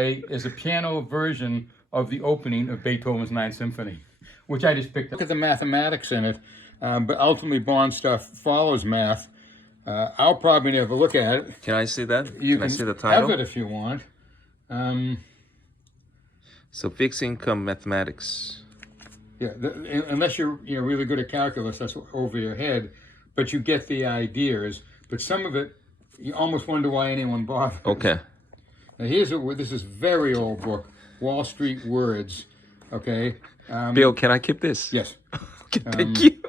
is a piano version of the opening of Beethoven's Ninth Symphony, which I just picked up. Look at the mathematics in it, but ultimately Bond stuff follows math. I'll probably never look at it. Can I see that? You can I see the title? have it if you want. So fixed income mathematics. Yeah, unless you're really good at calculus, that's over your head, but you get the ideas. But some of it, you almost wonder why anyone bothers. Okay. Now this is very old book, Wall Street Words. Okay. Bill, can I keep this? Yes. Okay, thank you.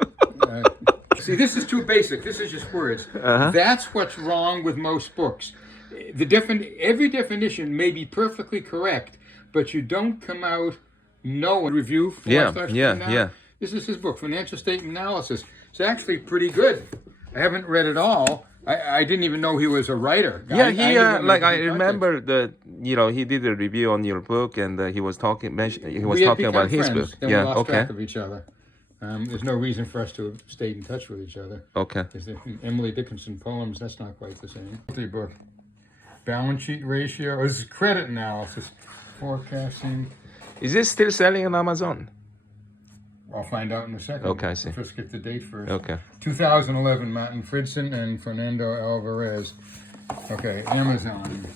See, this is too basic. This is just words. That's what's wrong with most books. Every definition may be perfectly correct, but you don't come out knowing. Review. Yeah. This is his book, Financial Statement Analysis. It's actually pretty good. I haven't read it all. I didn't even know he was a writer. Yeah, I remember he did a review on your book, and he was talking about his book. Then yeah, we lost okay. track of each other. There's no reason for us to have stayed in touch with each other. Okay. Emily Dickinson poems, that's not quite the same. The book, balance sheet ratio, this is credit analysis, forecasting. Is this still selling on Amazon? I'll find out in a second. Okay, I see. Let's get the date first. Okay. 2011, Martin Fridson and Fernando Alvarez. Okay, Amazon.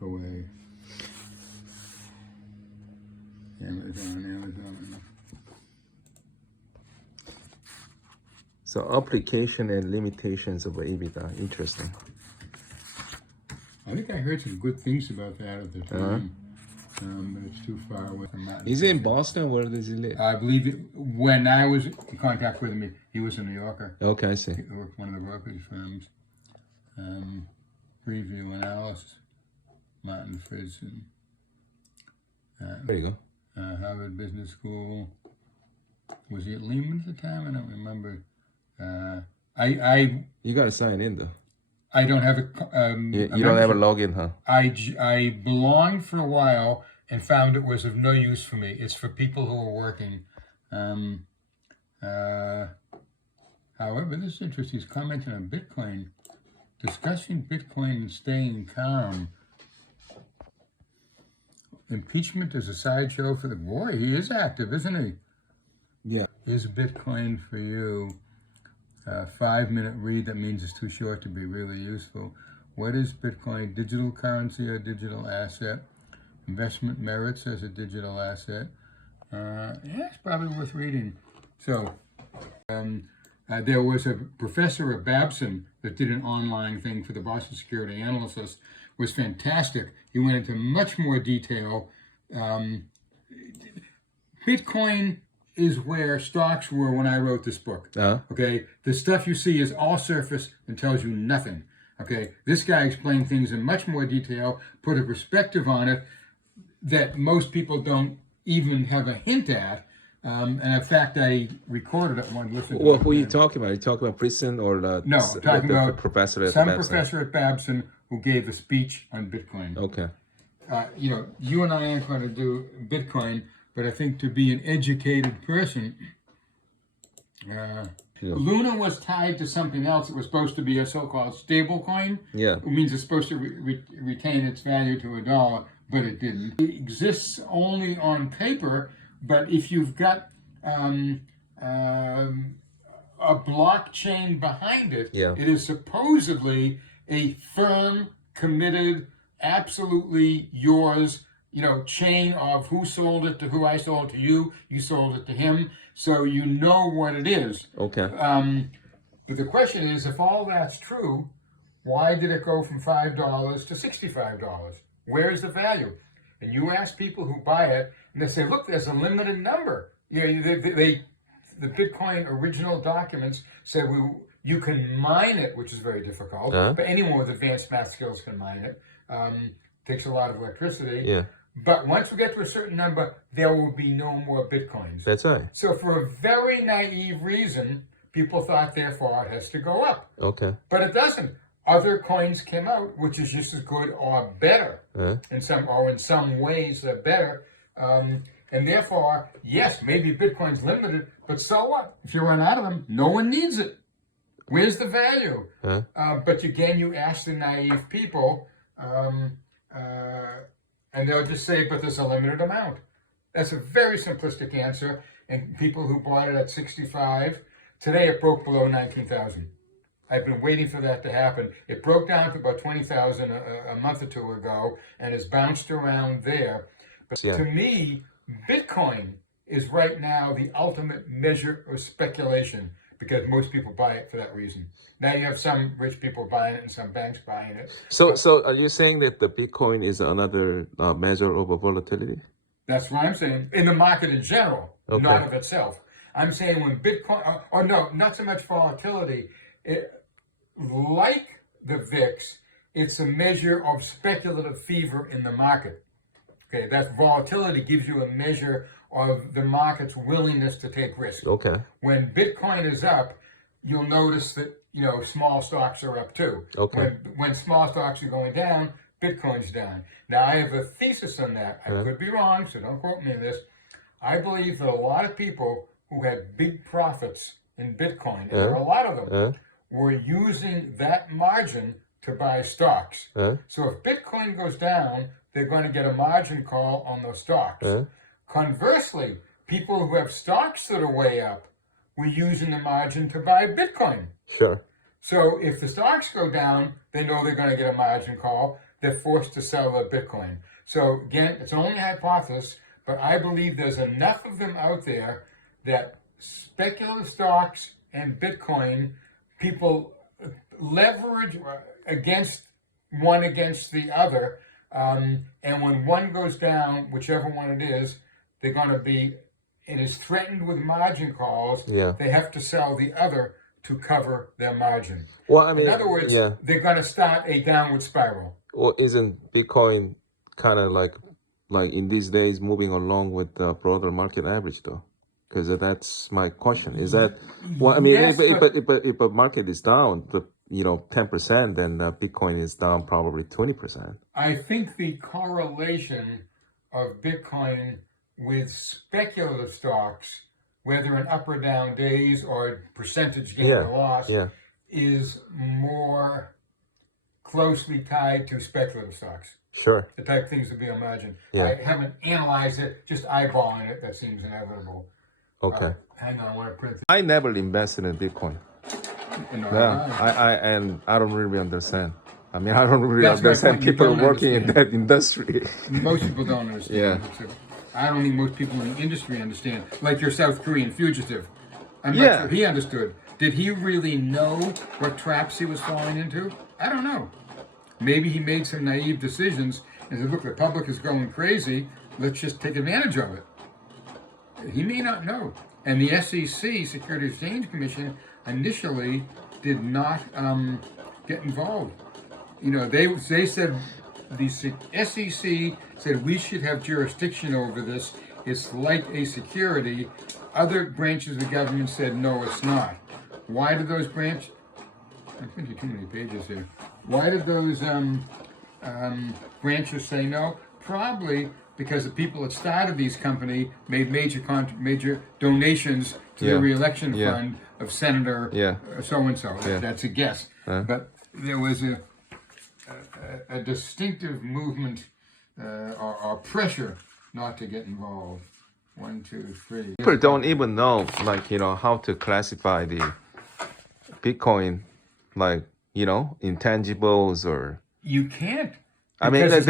Go away. Amazon. So application and limitations of EBITDA. Interesting. I think I heard some good things about that at the time, but it's too far away from that. Is it in Boston? Where does he live? I believe when I was in contact with him, he was a New Yorker. Okay, I see. He worked for one of the brokerage firms. Preview analysis, Martin Fridson. There you go. Harvard Business School. Was he at Lehman at the time? I don't remember. You gotta sign in though. I don't have a. You don't have a login, huh? I belonged for a while and found it was of no use for me. It's for people who are working. However, this is interesting. He's commenting on Bitcoin, discussing Bitcoin and staying calm. Impeachment is a sideshow for the boy. He is active, isn't he? Yeah. Is Bitcoin for you? 5-minute read. That means it's too short to be really useful. What is Bitcoin? Digital currency or digital asset? Investment merits as a digital asset. Yeah, it's probably worth reading. So, there was a professor at Babson that did an online thing for the Boston Security Analysts. It was fantastic. He went into much more detail. Bitcoin is where stocks were when I wrote this book. Okay, the stuff you see is all surface and tells you nothing. Okay, this guy explained things in much more detail, put a perspective on it that most people don't even have a hint at. And in fact, I recorded it one. Well, who are you talking about? Are you talking about Princeton or the professor at some Babson? Professor at Babson who gave a speech on Bitcoin. Okay. You and I aren't going to do Bitcoin, but I think to be an educated person, Luna was tied to something else. It was supposed to be a so-called stable coin. Yeah. It means it's supposed to retain its value to $1, but it didn't. It exists only on paper, but if you've got a blockchain behind it, it is supposedly a firm, committed, absolutely yours, chain of who sold it to who, I sold it to you, you sold it to him, so you know what it is. Okay. But the question is, if all that's true, why did it go from $5 to $65? Where's the value? And you ask people who buy it, and they say, look, there's a limited number. The Bitcoin original documents say you can mine it, which is very difficult, but anyone with advanced math skills can mine it. Takes a lot of electricity. Yeah. But once we get to a certain number, there will be no more Bitcoins. That's right. So for a very naive reason, people thought, therefore, it has to go up. Okay. But it doesn't. Other coins came out, which is just as good or better. In some ways, they're better. And therefore, yes, maybe Bitcoin's limited, but so what? If you run out of them, no one needs it. Where's the value? But again, you ask the naive people, and they'll just say, but there's a limited amount. That's a very simplistic answer. And people who bought it at 65, today it broke below 19,000. I've been waiting for that to happen. It broke down to about 20,000 a month or two ago and has bounced around there. But to me, Bitcoin is right now the ultimate measure of speculation because most people buy it for that reason. Now you have some rich people buying it and some banks buying it. So are you saying that the Bitcoin is another measure of volatility? That's what I'm saying. In the market in general, not of itself. I'm saying when Bitcoin, or no, not so much volatility. Like the VIX, it's a measure of speculative fever in the market. Okay, that volatility gives you a measure of the market's willingness to take risk. Okay. When Bitcoin is up, you'll notice that, small stocks are up too. Okay. When small stocks are going down, Bitcoin's down. Now, I have a thesis on that. I could be wrong, so don't quote me on this. I believe that a lot of people who had big profits in Bitcoin, and there are a lot of them, were using that margin to buy stocks. So if Bitcoin goes down, they're going to get a margin call on those stocks. Conversely, people who have stocks that are way up were using the margin to buy Bitcoin. Sure. So if the stocks go down, they know they're going to get a margin call. They're forced to sell their Bitcoin. So again, it's only a hypothesis, but I believe there's enough of them out there that speculative stocks and Bitcoin, people leverage against the other. And when one goes down, whichever one it is, they're going to be, and is threatened with margin calls. They have to sell the other to cover their margin. Well, I mean, in other words, they're going to start a downward spiral. Well, isn't Bitcoin kind of like in these days moving along with the broader market average though? Because that's my question. Is that, well, I mean, yes, if a market is down, 10%, then Bitcoin is down probably 20%. I think the correlation of Bitcoin with speculative stocks, whether in up or down days or percentage gain or loss, is more closely tied to speculative stocks. Sure. The type of things that be imagined. I haven't analyzed it, just eyeballing it, that seems inevitable. Okay. Hang on, I want to print this. I never invested in Bitcoin. I don't really understand. I mean, I don't really understand people working in that industry. Most people don't understand. I don't think most people in the industry understand. Like your South Korean fugitive. I'm not sure he understood. Did he really know what traps he was falling into? I don't know. Maybe he made some naive decisions and said, look, the public is going crazy. Let's just take advantage of it. He may not know. And the SEC, Securities Exchange Commission, initially did not get involved. They said, the SEC said we should have jurisdiction over this. It's like a security. Other branches of the government said, no, it's not. Why did those branches, I'm thinking too many pages here. Why did those branches say no? Probably because the people that started these companies made major donations to the re-election fund of Senator so-and-so. That's a guess. But there was a distinctive movement or pressure not to get involved. 1, 2, 3. People don't even know, how to classify the Bitcoin, intangibles or... You can't. I mean, there's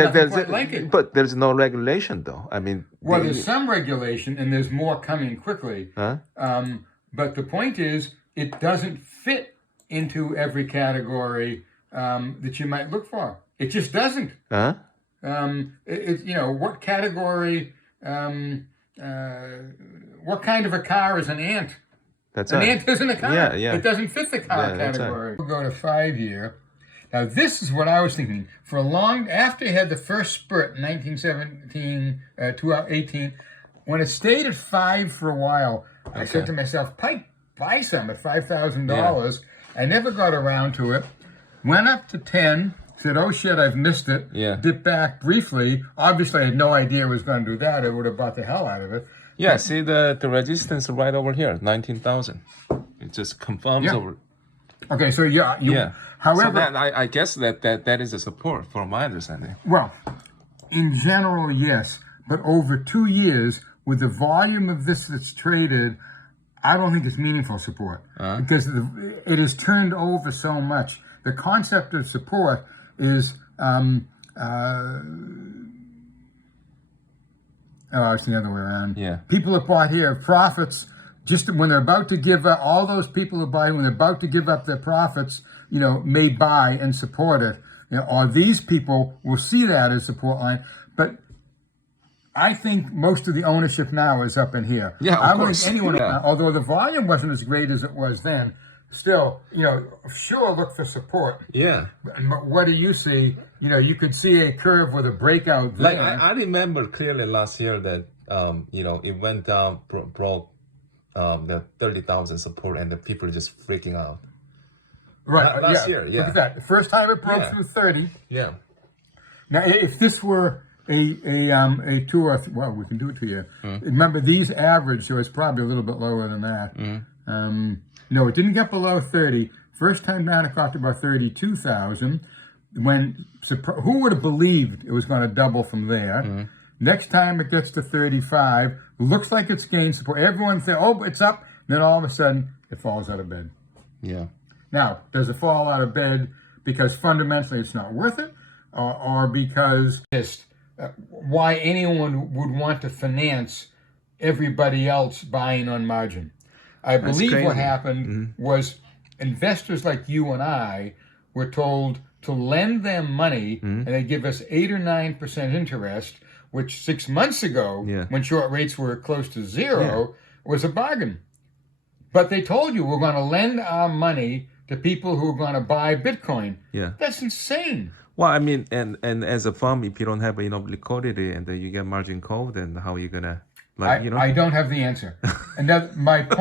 but there's no regulation, though. I mean, well, there's some regulation, and there's more coming quickly. But the point is, it doesn't fit into every category that you might look for. It just doesn't. What category? What kind of a car is an ant? That's an ant isn't a car. It doesn't fit the car category. We'll go to 5-year. Now, this is what I was thinking. After it had the first spurt in 1917, 2018, when it stayed at 5 for a while, I said to myself, Pike, buy some at $5,000. I never got around to it. Went up to 10, said, oh shit, I've missed it. Yeah. Dipped back briefly. Obviously, I had no idea it was going to do that. I would have bought the hell out of it. Yeah, see the resistance right over here, 19,000. It just confirms Yeah. over. Okay, so Yeah. However, so that, I guess that is a support, from my understanding. well, in general, yes, but over 2 years, with the volume of this that's traded, I don't think it's meaningful support because it is turned over so much. The concept of support is, it's the other way around. Yeah. People have bought here profits just when they're about to give up. All those people who buy when they're about to give up their profits, may buy and support it. Or these people will see that as support line, but I think most of the ownership now is up in here. Yeah, of I don't course. think anyone, Yeah. although the volume wasn't as great as it was then, still, sure look for support. Yeah. But what do you see? You could see a curve with a breakout there. Like I remember clearly last year that it went down, broke the 30,000 support, and the people just freaking out. Right. Last year, yeah. Look at that. The first time it broke Yeah. through 30. Yeah. Now, if this were a 2 or well, we can do it to you. Remember, these average, so it's probably a little bit lower than that. No, it didn't get below 30. First time down, it got to about 32,000. Who would have believed it was going to double from there? Next time it gets to 35, looks like it's gained support. Everyone said, oh, it's up. Then all of a sudden, it falls out of bed. Yeah. Now, does it fall out of bed because fundamentally it's not worth it? Or because why anyone would want to finance everybody else buying on margin? I believe what crazy. happened was investors like you and I were told to lend them money and they give us 8 or 9% interest, which 6 months ago, when short rates were close to zero, was a bargain. But they told you we're going to lend our money to people who are going to buy Bitcoin. Yeah. That's insane. Well, I mean, and as a firm, if you don't have enough liquidity and then you get margin call, then how are you gonna, I don't have the answer. And that, my point